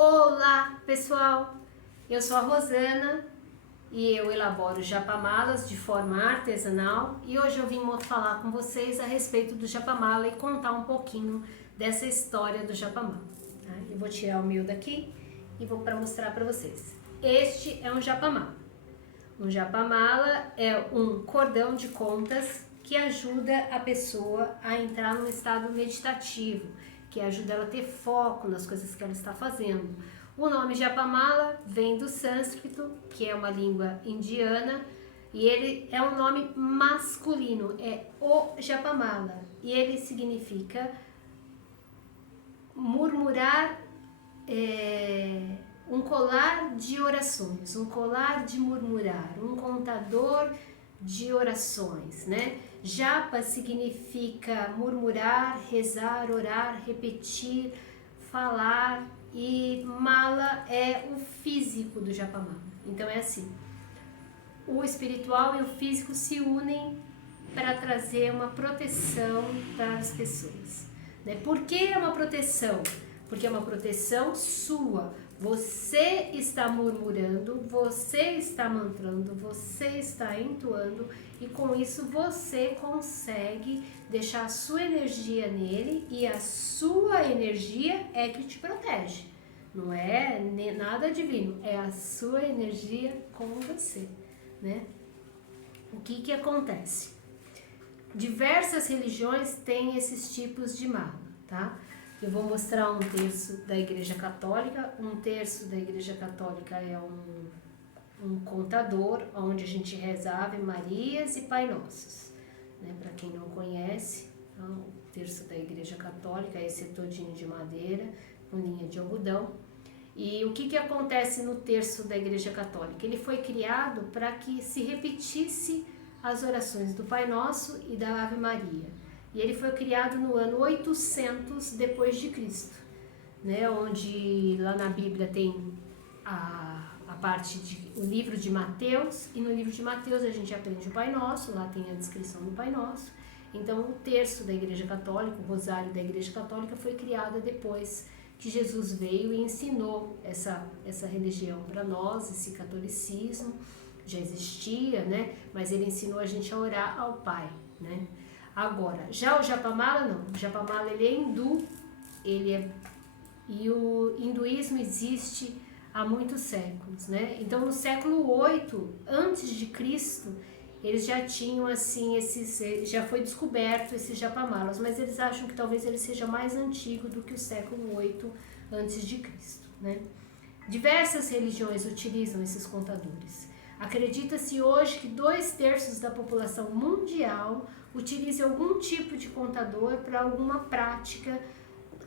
Olá pessoal, eu sou a Rosana e eu elaboro japamalas de forma artesanal e hoje eu vim falar com vocês a respeito do japamala e contar um pouquinho dessa história do japamala. Tá? Eu vou tirar o meu daqui e vou mostrar para vocês. Este é um japamala. Um japamala é um cordão de contas que ajuda a pessoa a entrar num estado meditativo, que ajuda ela a ter foco nas coisas que ela está fazendo. O nome japamala vem do sânscrito, que é uma língua indiana, e ele é um nome masculino, é o japamala, e ele significa murmurar, um colar de orações, um colar de murmurar, um contador de orações, né? Japa significa murmurar, rezar, orar, repetir, falar, e mala é o físico do japamala. Então é assim, o espiritual e o físico se unem para trazer uma proteção para as pessoas, né? Por que é uma proteção? Porque é uma proteção sua. Você está murmurando, você está mantrando, você está entoando e com isso você consegue deixar a sua energia nele e a sua energia é que te protege. Não é nada divino, é a sua energia com você, né? O que acontece? Diversas religiões têm esses tipos de mala, tá? Eu vou mostrar um terço da Igreja Católica. Um terço da Igreja Católica é um contador, onde a gente reza Ave Marias e Pai Nossos. Né? Para quem não conhece, o terço da Igreja Católica, esse é todinho de madeira, com linha de algodão. E o que acontece no terço da Igreja Católica? Ele foi criado para que se repetisse as orações do Pai Nosso e da Ave Maria. E ele foi criado no ano 800 depois de Cristo, né? Onde lá na Bíblia tem a parte o livro de Mateus, e no livro de Mateus a gente aprende o Pai Nosso, lá tem a descrição do Pai Nosso. Então o terço da Igreja Católica, o rosário da Igreja Católica foi criado depois que Jesus veio e ensinou essa religião para nós, esse catolicismo já existia, né? Mas ele ensinou a gente a orar ao Pai, né? Agora, já o japamala não, o japamala ele é hindu, e o hinduísmo existe há muitos séculos, né? Então no século 8 antes de Cristo, eles já tinham assim, já foi descoberto esses japamalas, mas eles acham que talvez ele seja mais antigo do que o século 8 antes de Cristo, né? Diversas religiões utilizam esses contadores. Acredita-se hoje que 2/3 da população mundial utilize algum tipo de contador para alguma prática,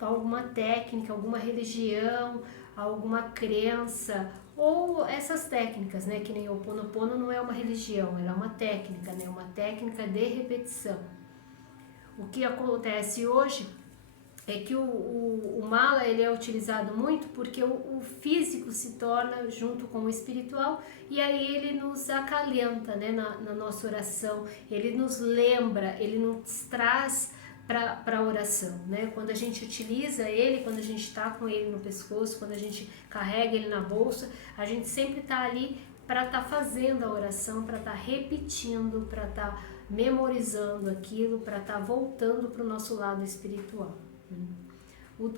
alguma técnica, alguma religião, alguma crença, ou essas técnicas, né? Que nem o Ho'oponopono não é uma religião, ela é uma técnica, né? Uma técnica de repetição. O que acontece hoje é que o mala ele é utilizado muito porque o físico se torna junto com o espiritual, e aí ele nos acalenta, né, na nossa oração, ele nos lembra, ele nos traz para a oração, né? Quando a gente utiliza ele, quando a gente está com ele no pescoço, quando a gente carrega ele na bolsa, a gente sempre está ali para estar fazendo a oração, para estar repetindo, para estar memorizando aquilo, para estar voltando para o nosso lado espiritual.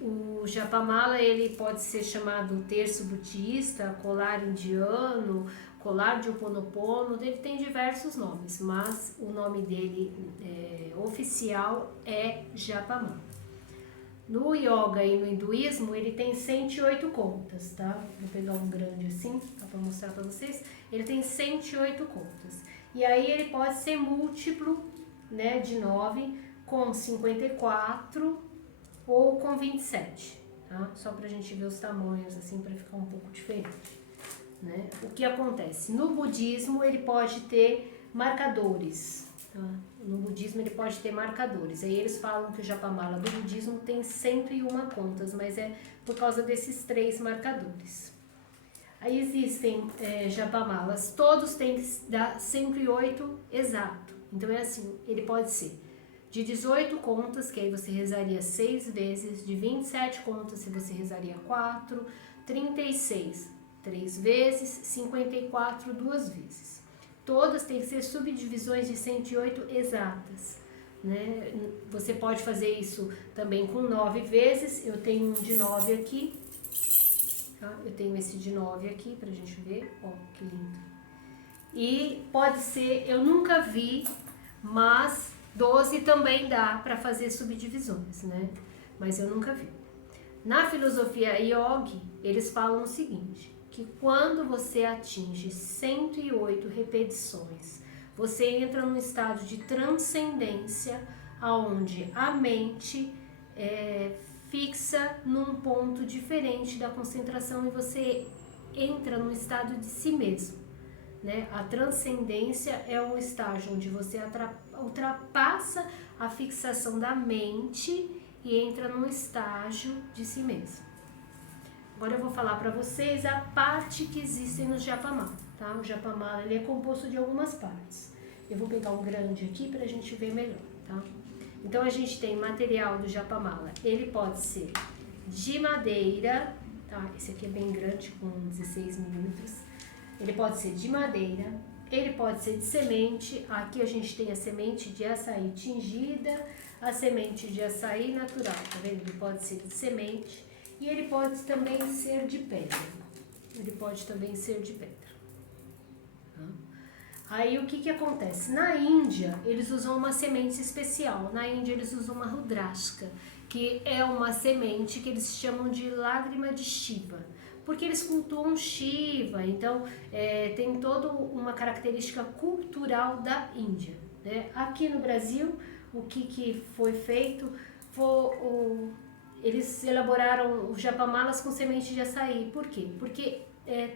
O japamala ele pode ser chamado terço budista, colar indiano, colar de Ho'oponopono, ele tem diversos nomes, mas o nome dele oficial é japamala. No yoga e no hinduísmo ele tem 108 contas, tá? Vou pegar um grande assim, para mostrar para vocês. Ele tem 108 contas. E aí ele pode ser múltiplo, né, de 9 com 54 ou com 27, tá? Só pra gente ver os tamanhos assim, para ficar um pouco diferente, né? O que acontece? No budismo ele pode ter marcadores, tá? No budismo ele pode ter marcadores. Aí eles falam que o japamala do budismo tem 101 contas, mas é por causa desses 3 marcadores. Aí existem japamalas, todos têm que dar 108 exato. Então é assim, ele pode ser de 18 contas, que aí você rezaria 6 vezes, de 27 contas, se você rezaria 4, 36, 3 vezes, 54, 2 vezes. Todas têm que ser subdivisões de 108 exatas, né? Você pode fazer isso também com 9 vezes. Eu tenho um de 9 aqui, tá? Eu tenho esse de 9 aqui pra gente ver, ó, que lindo. E pode ser, eu nunca vi, mas 12 também dá para fazer subdivisões, né? Mas eu nunca vi. Na filosofia yogi, eles falam o seguinte, que quando você atinge 108 repetições, você entra num estado de transcendência, onde a mente fixa num ponto diferente da concentração e você entra num estado de si mesmo, né? A transcendência é um estágio onde você ultrapassa a fixação da mente e entra num estágio de si mesmo. Agora eu vou falar para vocês a parte que existe no Japamala, tá? O Japamala, ele é composto de algumas partes. Eu vou pegar um grande aqui para a gente ver melhor, tá? Então a gente tem material do Japamala, ele pode ser de madeira, tá? Esse aqui é bem grande, com 16 milímetros. Ele pode ser de madeira, ele pode ser de semente. Aqui a gente tem a semente de açaí tingida, a semente de açaí natural, tá vendo? Ele pode ser de semente e ele pode também ser de pedra. Ele pode também ser de pedra. Tá? Aí o que acontece? Na Índia, eles usam uma semente especial. Na Índia, eles usam uma rudrashka, que é uma semente que eles chamam de lágrima de Shiva, porque eles cultuam Shiva, então tem toda uma característica cultural da Índia, né? Aqui no Brasil, o que foi feito foi eles elaboraram os japamalas com semente de açaí. Por quê? Porque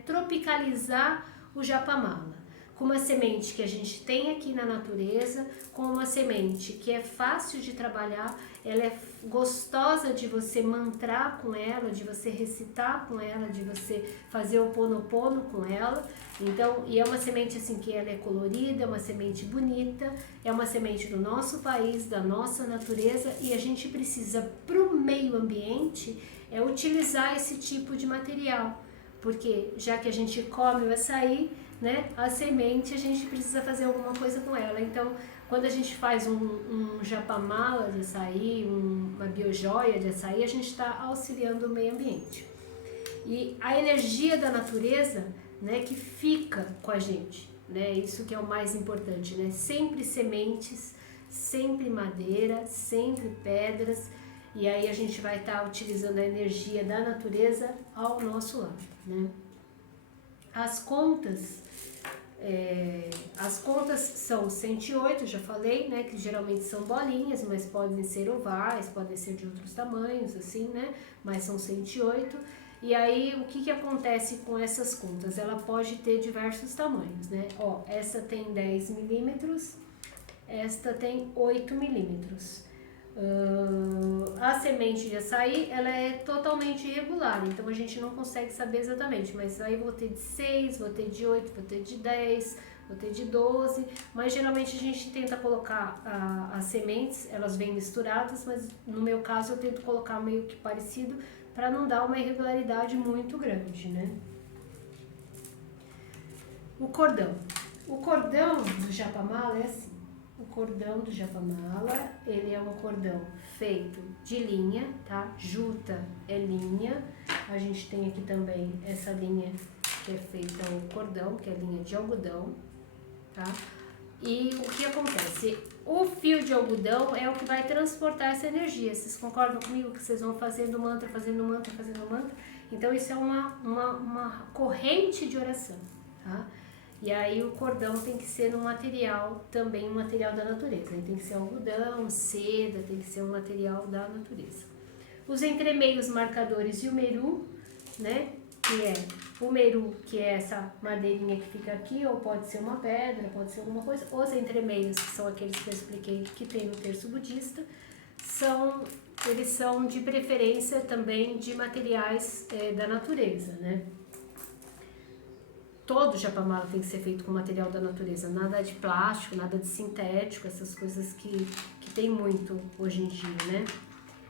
tropicalizar o japamala com uma semente que a gente tem aqui na natureza, com uma semente que é fácil de trabalhar, ela é gostosa de você mantrar com ela, de você recitar com ela, de você fazer o ponopono com ela. Então, e é uma semente assim que ela é colorida, é uma semente bonita, é uma semente do nosso país, da nossa natureza, e a gente precisa para o meio ambiente utilizar esse tipo de material, porque já que a gente come o açaí, né, a semente, a gente precisa fazer alguma coisa com ela. Então, quando a gente faz um japamala de açaí, uma biojoia de açaí, a gente está auxiliando o meio ambiente. E a energia da natureza, né, que fica com a gente, né, isso que é o mais importante, né, sempre sementes, sempre madeira, sempre pedras, e aí a gente vai estar utilizando a energia da natureza ao nosso lado, né. As contas são 108, já falei, né, que geralmente são bolinhas, mas podem ser ovais, podem ser de outros tamanhos, assim, né, mas são 108. E aí, o que acontece com essas contas? Ela pode ter diversos tamanhos, né, ó, essa tem 10 milímetros, esta tem 8 milímetros. A semente de açaí, ela é totalmente irregular, então a gente não consegue saber exatamente, mas aí vou ter de 6, vou ter de 8, vou ter de 10, vou ter de 12, mas geralmente a gente tenta colocar as sementes, elas vêm misturadas, mas no meu caso eu tento colocar meio que parecido para não dar uma irregularidade muito grande, né? O cordão do japamala é assim. O cordão do japamala, ele é um cordão feito de linha, tá? Juta é linha. A gente tem aqui também essa linha que é feita o cordão, que é linha de algodão, tá? E o que acontece? O fio de algodão é o que vai transportar essa energia. Vocês concordam comigo que vocês vão fazendo mantra, fazendo mantra, fazendo mantra? Então isso é uma corrente de oração, tá? E aí o cordão tem que ser um material, também um material da natureza. Tem que ser algodão, seda, tem que ser um material da natureza. Os entremeios marcadores e o meru, né? Que é o meru, que é essa madeirinha que fica aqui, ou pode ser uma pedra, pode ser alguma coisa. Os entremeios, que são aqueles que eu expliquei que tem no terço budista, eles são de preferência também de materiais da natureza, né? Todo japamala tem que ser feito com material da natureza, nada de plástico, nada de sintético, essas coisas que tem muito hoje em dia, né?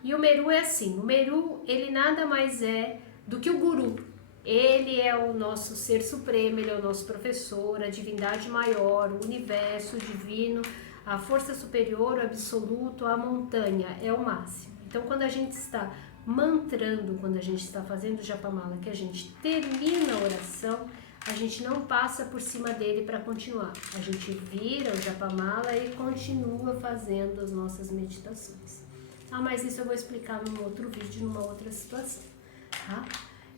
E o meru é assim, o meru, ele nada mais é do que o guru, Ele é o nosso ser supremo, ele é o nosso professor, a divindade maior, o universo, o divino, a força superior, o absoluto, a montanha, é o máximo. Então, quando a gente está mantrando, quando a gente está fazendo o Japamala, que a gente termina a oração, a gente não passa por cima dele para continuar. A gente vira o Japamala e continua fazendo as nossas meditações. Mas isso eu vou explicar num outro vídeo, numa outra situação, tá?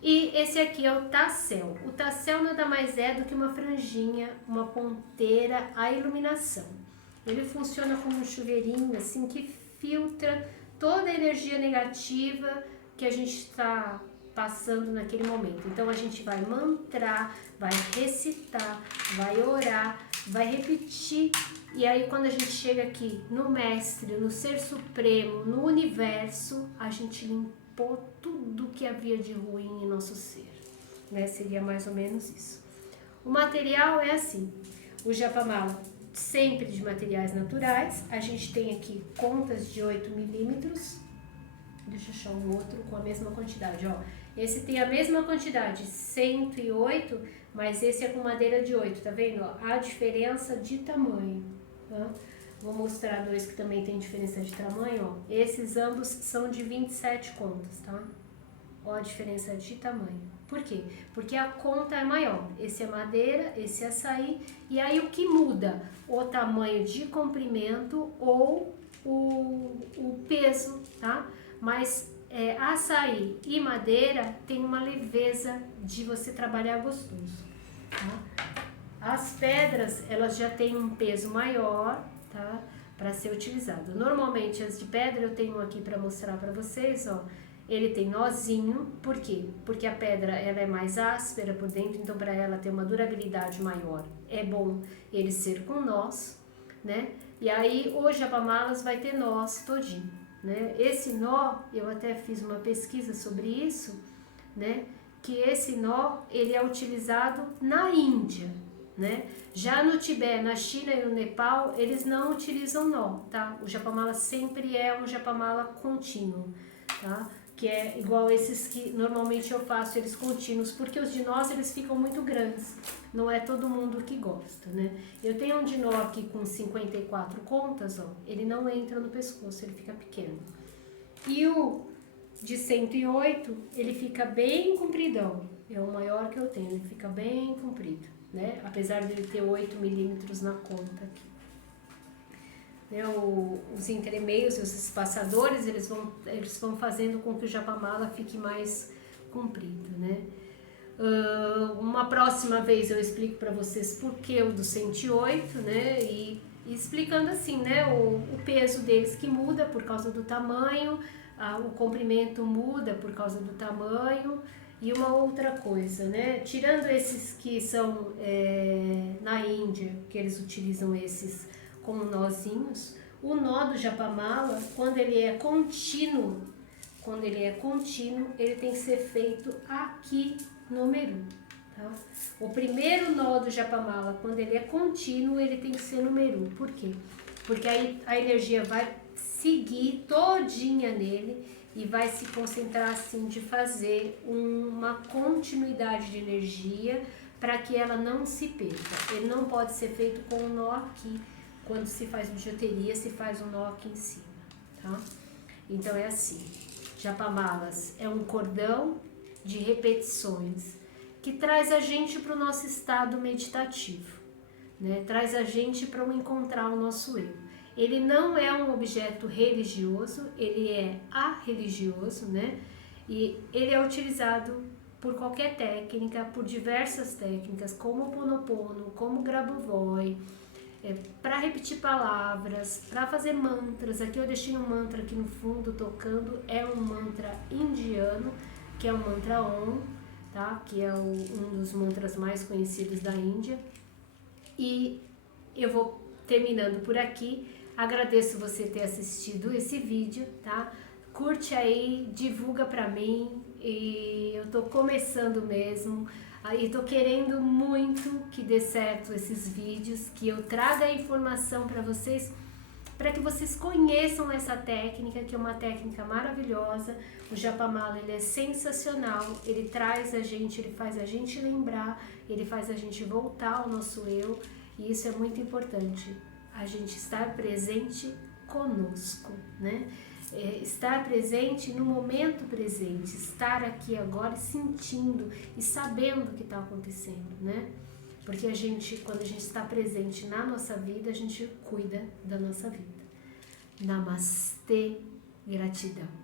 E esse aqui é o tassel. O tassel nada mais é do que uma franjinha, uma ponteira à iluminação. Ele funciona como um chuveirinho assim que filtra toda a energia negativa que a gente está passando naquele momento. Então a gente vai mantrar, vai recitar, vai orar, vai repetir. E aí quando a gente chega aqui no Mestre, no Ser Supremo, no Universo, a gente limpou tudo que havia de ruim em nosso ser, né? Seria mais ou menos isso. O material é assim, o Japamala sempre de materiais naturais. A gente tem aqui contas de 8 milímetros. Deixa eu achar um outro com a mesma quantidade, ó. Esse tem a mesma quantidade, 108, mas esse é com madeira de 8, tá vendo? Ó, a diferença de tamanho, tá? Vou mostrar dois que também tem diferença de tamanho, ó. Esses ambos são de 27 contas, tá? Ó a diferença de tamanho. Por quê? Porque a conta é maior. Esse é madeira, esse é açaí. E aí o que muda? O tamanho de comprimento ou o peso, tá? Mas açaí e madeira tem uma leveza de você trabalhar gostoso, tá? As pedras, elas já têm um peso maior, tá? Para ser utilizado. Normalmente as de pedra eu tenho aqui para mostrar para vocês, ó. Ele tem nozinho, por quê? Porque a pedra ela é mais áspera por dentro, então para ela ter uma durabilidade maior, é bom ele ser com nós, né? E aí o Japamalas vai ter nós todinho, né? Esse nó, eu até fiz uma pesquisa sobre isso, né? Que esse nó, ele é utilizado na Índia, né? Já no Tibete, na China e no Nepal, eles não utilizam nó, tá? O Japamala sempre é um Japamala contínuo, tá? Que é igual esses que normalmente eu faço, eles contínuos, porque os de nós eles ficam muito grandes, não é todo mundo que gosta, né? Eu tenho um de nó aqui com 54 contas, ó, ele não entra no pescoço, ele fica pequeno. E o de 108, ele fica bem compridão, é o maior que eu tenho, ele fica bem comprido, né? Apesar de ele ter 8 milímetros na conta aqui. Os entremeios e os espaçadores, eles vão fazendo com que o Japamala fique mais comprido, né? Uma próxima vez eu explico para vocês por que o do 108, né? E explicando assim, né? O peso deles que muda por causa do tamanho, o comprimento muda por causa do tamanho. E uma outra coisa, né? Tirando esses que são na Índia, que eles utilizam esses com nozinhos, o nó do Japamala, quando ele é contínuo, ele tem que ser feito aqui no Meru, tá? O primeiro nó do Japamala, quando ele é contínuo, ele tem que ser no Meru. Por quê? Porque aí a energia vai seguir todinha nele e vai se concentrar assim de fazer uma continuidade de energia para que ela não se perca. Ele não pode ser feito com o nó aqui. Quando se faz bijuteria, se faz um nó aqui em cima, tá? Então é assim, Japamalas é um cordão de repetições que traz a gente para o nosso estado meditativo, né? Traz a gente para encontrar o nosso eu. Ele não é um objeto religioso, ele é arreligioso, né? E ele é utilizado por qualquer técnica, por diversas técnicas, como o Ponopono, como o Grabovoi, para repetir palavras, para fazer mantras. Aqui eu deixei um mantra aqui no fundo tocando, é um mantra indiano, que é o mantra Om, tá? Que é um dos mantras mais conhecidos da Índia. E eu vou terminando por aqui. Agradeço você ter assistido esse vídeo, tá? Curte aí, divulga pra mim, e eu tô começando mesmo. Aí tô querendo muito que dê certo esses vídeos, que eu traga a informação para vocês para que vocês conheçam essa técnica, que é uma técnica maravilhosa. O Japamala, ele é sensacional, ele traz a gente, ele faz a gente lembrar, ele faz a gente voltar ao nosso eu, e isso é muito importante, a gente estar presente conosco, né? Estar presente no momento presente, estar aqui agora sentindo e sabendo o que está acontecendo, né? Porque quando a gente está presente na nossa vida, a gente cuida da nossa vida. Namastê, gratidão.